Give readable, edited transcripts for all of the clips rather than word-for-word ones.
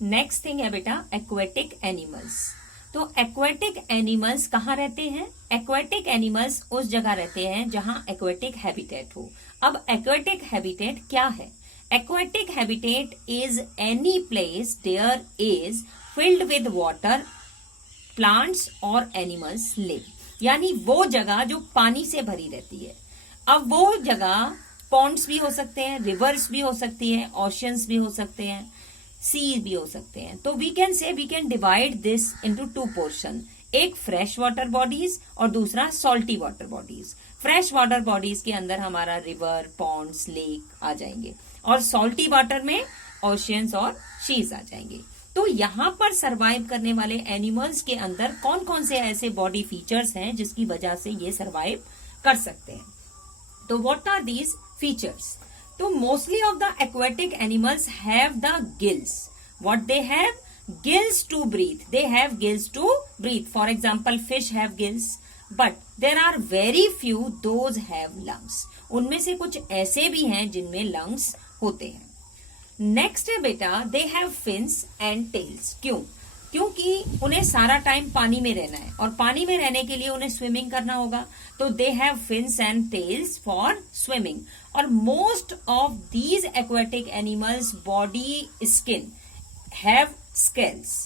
Next thing है बेटा aquatic animals. तो एक्वेटिक एनिमल्स कहाँ रहते हैं? एक्वेटिक एनिमल्स उस जगह रहते हैं जहां एक्वेटिक हैबिटेट हो। अब एक्वेटिक हैबिटेट क्या है? Aquatic habitat is any place there is filled with water, plants और एनिमल्स लिव। यानी वो जगह जो पानी से भरी रहती है। अब वो जगह पॉन्ड्स भी हो सकते हैं, रिवर्स भी हो सकती है, ओशियंस भी हो सकते हैं, सी भी हो सकते हैं। तो we can divide this into two portion, एक फ्रेश वाटर बॉडीज और दूसरा salty water bodies. Fresh water bodies के अंदर हमारा रिवर, पॉन्ड्स, लेक आ जाएंगे और सॉल्टी वाटर में ओशियंस और शीज आ जाएंगे। तो यहाँ पर सरवाइव करने वाले एनिमल्स के अंदर कौन कौन से ऐसे बॉडी फीचर्स हैं जिसकी वजह से ये सरवाइव कर सकते हैं? तो व्हाट आर दीज फीचर्स? तो mostly of the aquatic animals have the gills. What they have? Gills to breathe. They have gills to breathe. For example fish have gills, but there are very few those have lungs. उनमें से कुछ ऐसे भी हैं जिनमें lungs होते हैं। Next है बेटा they have fins and tails. क्यों? क्योंकि उन्हें सारा टाइम पानी में रहना है और पानी में रहने के लिए उन्हें स्विमिंग करना होगा। तो they have fins and tails for swimming. और most of these aquatic animals body skin have scales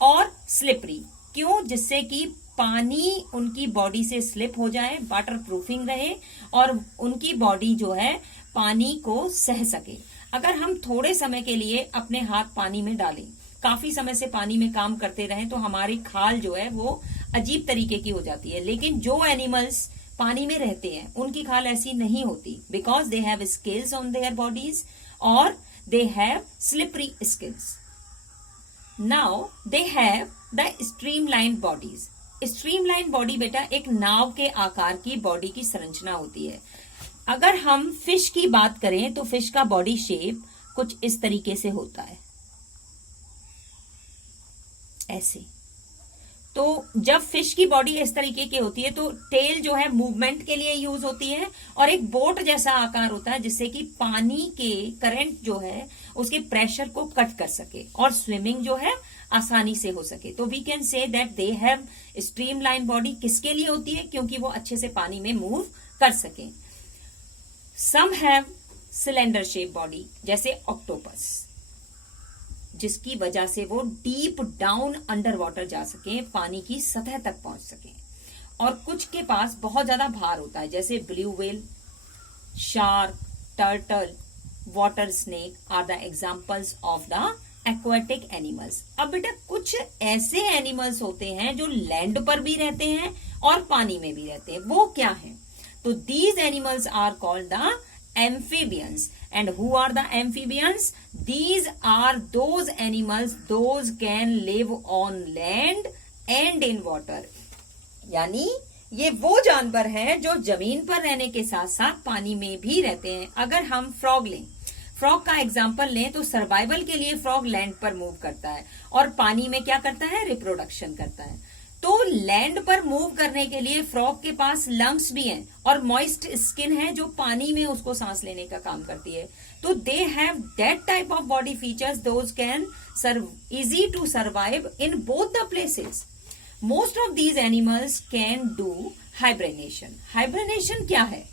और स्लिपरी। क्यों? जिससे कि पानी उनकी बॉडी से स्लिप हो जाए, वाटर प्रूफिंग रहे और उनकी बॉडी जो है पानी को सह सके। अगर हम थोड़े समय के लिए अपने हाथ पानी में डालें, काफी समय से पानी में काम करते रहें, तो हमारी खाल जो है वो अजीब तरीके की हो जाती है। लेकिन जो एनिमल्स पानी में रहते हैं उनकी खाल ऐसी नहीं होती, because they have scales on their bodies और they have slippery skins. Now they have the streamline bodies. Streamline body बेटा एक नाव के आकार की बॉडी की संरचना होती है। अगर हम फिश की बात करें तो फिश का बॉडी शेप कुछ इस तरीके से होता है, ऐसे। तो जब फिश की बॉडी इस तरीके की होती है तो टेल जो है मूवमेंट के लिए यूज होती है और एक बोट जैसा आकार होता है जिससे कि पानी के करंट जो है उसके प्रेशर को कट कर सके और स्विमिंग जो है आसानी से हो सके। तो we can say that they have streamline body. किसके लिए होती है? क्योंकि वो अच्छे से पानी में मूव कर सके। Some have cylinder shape body, जैसे ऑक्टोपस, जिसकी वजह से वो डीप डाउन अंडर वाटर जा सके, पानी की सतह तक पहुंच सके। और कुछ के पास बहुत ज्यादा भार होता है, जैसे blue whale, shark, turtle, water snake are the examples of the aquatic animals. अब बेटा कुछ ऐसे एनिमल्स होते हैं जो लैंड पर भी रहते हैं और पानी में भी रहते हैं। वो क्या है? तो these animals are called the amphibians. And who are the amphibians? These are those animals those can live on land and in water. यानी ये वो जानवर हैं जो जमीन पर रहने के साथ साथ पानी में भी रहते हैं। अगर हम फ्रॉग लें, फ्रॉग का एग्जाम्पल लें तो सर्वाइवल के लिए फ्रॉग लैंड पर मूव करता है और पानी में क्या करता है? रिप्रोडक्शन करता है। तो लैंड पर मूव करने के लिए फ्रॉग के पास लंग्स भी हैं और मॉइस्ट स्किन है जो पानी में उसको सांस लेने का काम करती है। तो they have that type of body features those can easy to survive in both the places. Most of these animals can do hibernation. Hibernation क्या है?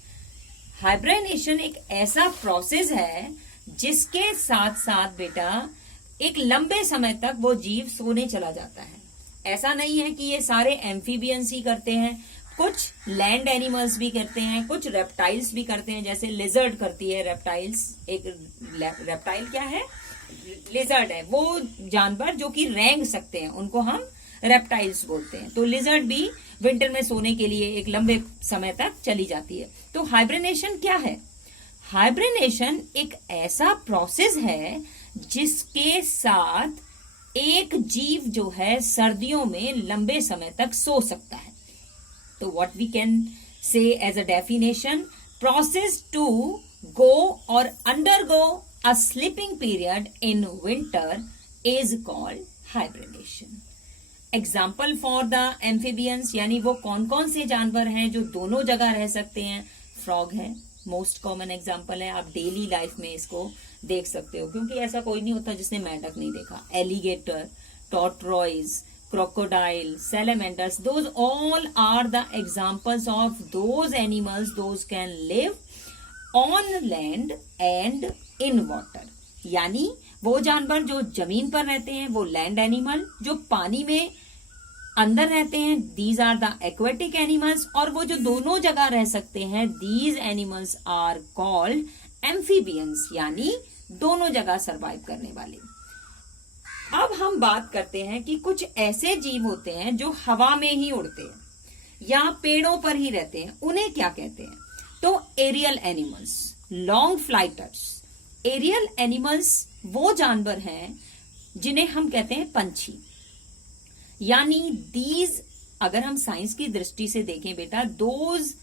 हाइब्रेनेशन एक ऐसा प्रोसेस है जिसके साथ साथ बेटा एक लंबे समय तक वो जीव सोने चला जाता है। ऐसा नहीं है कि ये सारे एम्फीबियंस ही करते हैं, कुछ लैंड एनिमल्स भी करते हैं, कुछ रेप्टाइल्स भी करते हैं, जैसे लिजर्ड करती है। रेप्टाइल्स, एक रेप्टाइल क्या है? लिजर्ड है। वो जानवर जो कि रेंग सकते हैं उनको हम रेप्टाइल्स बोलते हैं। तो लिजर्ड भी विंटर में सोने के लिए एक लंबे समय तक चली जाती है। तो हाइब्रेनेशन क्या है? हाइब्रेनेशन एक ऐसा प्रोसेस है जिसके साथ एक जीव जो है सर्दियों में लंबे समय तक सो सकता है। तो what we can say as a definition, process to go और undergo a sleeping period in winter is called hibernation. Example for the amphibians, यानी वो कौन कौन से जानवर हैं जो दोनों जगह रह सकते हैं? फ्रॉग है, मोस्ट कॉमन एग्जाम्पल है, आप डेली लाइफ में इसको देख सकते हो, क्योंकि ऐसा कोई नहीं होता जिसने मेंढक नहीं देखा। Alligator, tortoise, crocodile, salamanders, those all are the examples of those animals those can live on land and in water। यानी वो जानवर जो जमीन पर रहते हैं वो लैंड एनिमल, जो पानी में अंदर रहते हैं these are the aquatic animals, और वो जो दोनों जगह रह सकते हैं these animals are called amphibians, यानी दोनों जगह सरवाइव करने वाले। अब हम बात करते हैं कि कुछ ऐसे जीव होते हैं जो हवा में ही उड़ते हैं या पेड़ों पर ही रहते हैं, उन्हें क्या कहते हैं? तो aerial animals, long flighters. Aerial animals वो जानवर हैं जिन्हें हम कहते हैं पंछी, यानी दीज, अगर हम साइंस की दृष्टि से देखें बेटा, those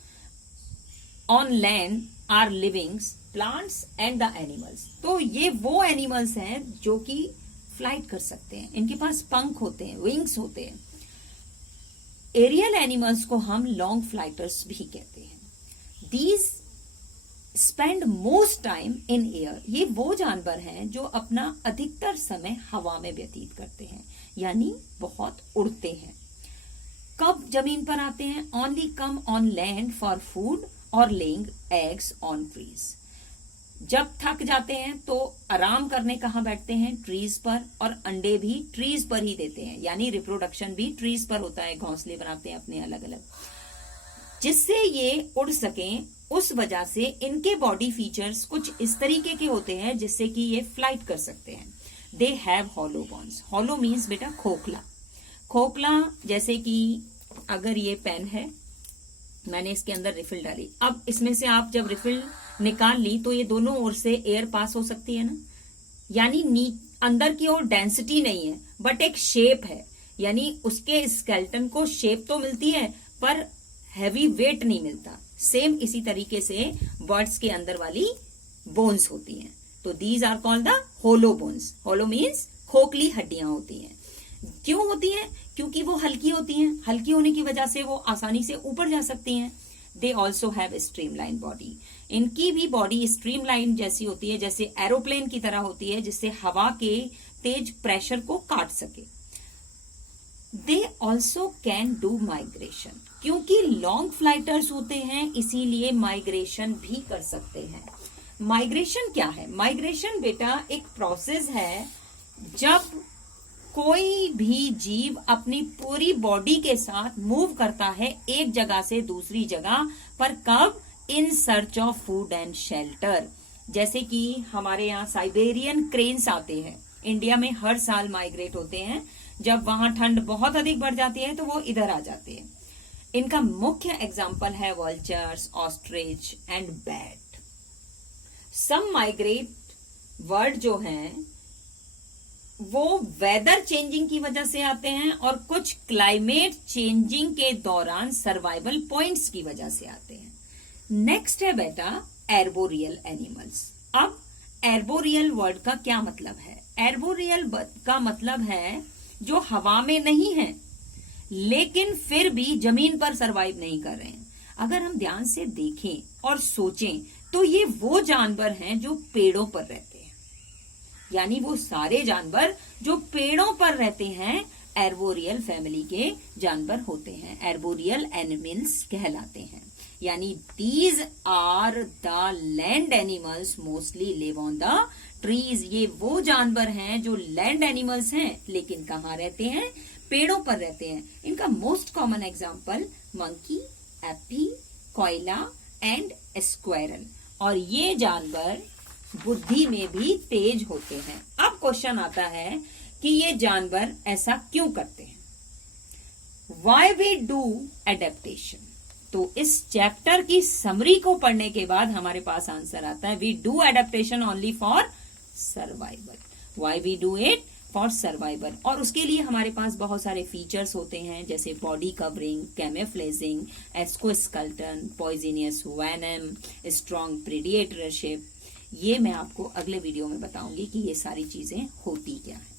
on land are livings plants and the animals. तो ये वो एनिमल्स हैं जो कि फ्लाइट कर सकते हैं, इनके पास पंख होते हैं, विंग्स होते हैं। एरियल एनिमल्स को हम लॉन्ग फ्लाइटर्स भी कहते हैं। These spend most time in air. ये वो जानवर हैं जो अपना अधिकतर समय हवा में व्यतीत करते हैं, यानी बहुत उड़ते हैं। कब जमीन पर आते हैं? Only come on land for food और लेइंग एग्स ऑन ट्रीज। जब थक जाते हैं तो आराम करने कहाँ बैठते हैं? ट्रीज पर, और अंडे भी ट्रीज पर ही देते हैं, यानी रिप्रोडक्शन भी ट्रीज पर होता है, घोंसले बनाते हैं अपने अलग अलग, जिससे ये उड़ सकें। उस वजह से इनके बॉडी फीचर्स कुछ इस तरीके के होते हैं जिससे कि ये फ्लाइट कर सकते हैं। They have hollow bones. Hollow means बेटा खोखला। खोखला, जैसे कि अगर ये पेन है, मैंने इसके अंदर रिफिल डाली, अब इसमें से आप जब रिफिल निकाल ली तो ये दोनों ओर से एयर पास हो सकती है ना, यानी अंदर की ओर डेंसिटी नहीं है बट एक शेप है, यानी उसके स्केलेटन को शेप तो मिलती है पर हैवी वेट नहीं मिलता। सेम इसी तरीके से बर्ड्स के अंदर वाली बोन्स होती हैं, तो these are called the hollow bones. Hollow means खोखली हड्डियां होती हैं। क्यों होती हैं? क्योंकि वो हल्की होती हैं, हल्की होने की वजह से वो आसानी से ऊपर जा सकती हैं। They also have streamline body. इनकी भी बॉडी स्ट्रीमलाइन जैसी होती है, जैसे एरोप्लेन की तरह होती है, जिससे हवा के तेज प्रेशर को काट सके। They also can do migration. क्योंकि लॉन्ग फ्लाइटर्स होते हैं इसीलिए माइग्रेशन भी कर सकते हैं। माइग्रेशन क्या है? माइग्रेशन बेटा एक प्रोसेस है जब कोई भी जीव अपनी पूरी बॉडी के साथ मूव करता है एक जगह से दूसरी जगह पर। कब? In search of food and shelter. जैसे कि हमारे यहाँ साइबेरियन क्रेन्स आते हैं, इंडिया में हर साल माइग्रेट होते हैं। जब वहां ठंड बहुत अधिक बढ़ जाती है तो वो इधर आ जाते हैं। इनका मुख्य एग्जाम्पल है vultures, ostrich and bat. Some migrate bird जो हैं वो वेदर चेंजिंग की वजह से आते हैं और कुछ क्लाइमेट चेंजिंग के दौरान सर्वाइवल पॉइंट्स की वजह से आते हैं। नेक्स्ट है बेटा एर्बोरियल एनिमल्स। अब एर्बोरियल वर्ड का क्या मतलब है? एर्बोरियल का मतलब है जो हवा में नहीं है लेकिन फिर भी जमीन पर सरवाइव नहीं कर रहे हैं। अगर हम ध्यान से देखें और सोचें तो ये वो जानवर हैं जो पेड़ों पर रहते हैं, यानी वो सारे जानवर जो पेड़ों पर रहते हैं एर्बोरियल फैमिली के जानवर होते हैं, एर्बोरियल एनिमल्स कहलाते हैं। यानी these are the land animals mostly live on the trees. ये वो जानवर हैं जो लैंड एनिमल्स हैं लेकिन कहाँ रहते हैं? पेड़ों पर रहते हैं। इनका मोस्ट कॉमन एग्जाम्पल मंकी, एप्पी, कोयला एंड स्क्वायरल। और ये जानवर बुद्धि में भी तेज होते हैं। अब क्वेश्चन आता है कि ये जानवर ऐसा क्यों करते हैं? Why we do adaptation. तो इस चैप्टर की समरी को पढ़ने के बाद हमारे पास आंसर आता है, we do adaptation only for survival. Why we do it? For survival. और उसके लिए हमारे पास बहुत सारे फीचर्स होते हैं, जैसे body covering, camouflaging, exoskeleton, poisonous venom, strong predatorship. ये मैं आपको अगले वीडियो में बताऊंगी कि ये सारी चीजें होती क्या है।